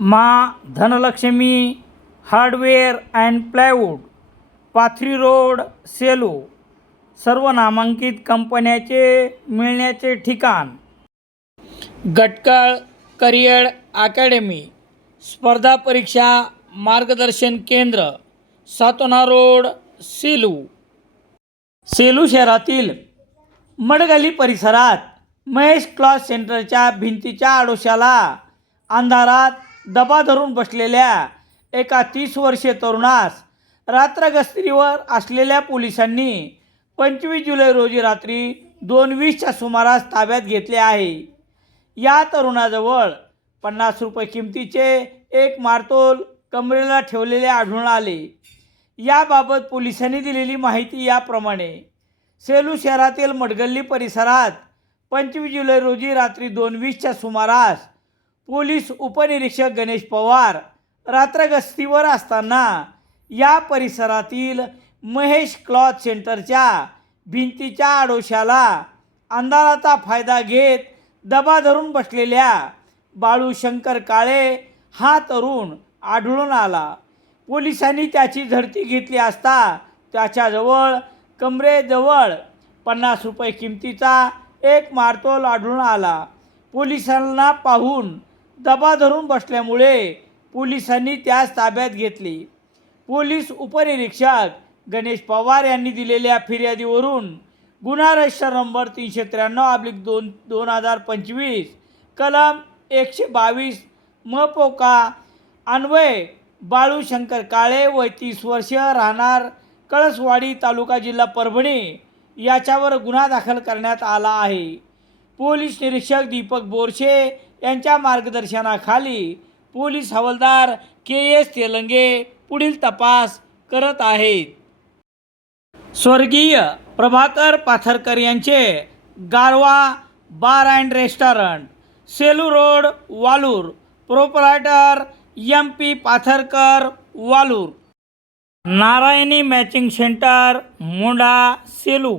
मा Dhanalakshmi hardware and plywood Pathri road Selu सर्व नामांकित कंपन्याचे मिळण्याचे ठिकाण. गटकळ करिअर अकॅडमी स्पर्धा परीक्षा मार्गदर्शन केंद्र सातोना रोड सेलू. सेलू शहरातील मडगली परिसरात महेश क्लॉथ सेंटरच्या भिंतीच्या आडोशाला अंधारात दबा धरून बसलेल्या एका तीस वर्षीय तरुणास रात्र गस्तीवर असलेल्या पोलिसांनी पंचवीस जुलै रोजी रात्री दोन वीसच्या सुमारास ताब्यात घेतले आहे. या तरुणाजवळ पन्नास रुपये किमतीचे एक मारतोल कमरेला ठेवलेले आढळून आले. याबाबत पोलिसांनी दिलेली माहिती याप्रमाणे सेलू शहरातील मडगल्ली परिसरात पंचवीस जुलै रोजी रात्री दोन वीसच्या सुमारास पोलीस उपनिरीक्षक गणेश पवार रात्र गस्तीवर असताना या परिसरातील महेश क्लॉथ सेंटरच्या भिंतीच्या आडोशाला अंधाराचा फायदा घेत दबा धरून बसलेल्या बाळू शंकर काळे हा तरुण आढळून आला. पोलिसांनी त्याची झडती घेतली असता त्याच्याजवळ कमरेजवळ पन्नास रुपये किमतीचा एक मारतोल आढळून आला. पोलिसांना पाहून दबा धरून बसल्यामुळे पोलिसांनी त्यास ताब्यात घेतले. पोलीस उपनिरीक्षक गणेश पवार यांनी दिलेल्या फिर्यादीवरून गुन्हा रजिस्टर नंबर तीनशे त्र्याण्णव अब्लिक दोन दोन हजार पंचवीस कलम एकशे बावीस मपोका अन्वय बाळू शंकर काळे वय तीस वर्ष राहणार कळसवाडी तालुका जिल्हा परभणी याच्यावर गुन्हा दाखल करण्यात आला आहे. पोलीस निरीक्षक दीपक बोरशे यांच्या मार्गदर्शनाखाली पोलीस हवालदार के एस तेलंगे पुढील तपास करत आहेत. स्वर्गीय प्रभाकर पाथरकर यांचे Garwa bar and restaurant Selu road Walur. Proprietor M P Patharkar Walur. Narayani matching centre Munda Selu.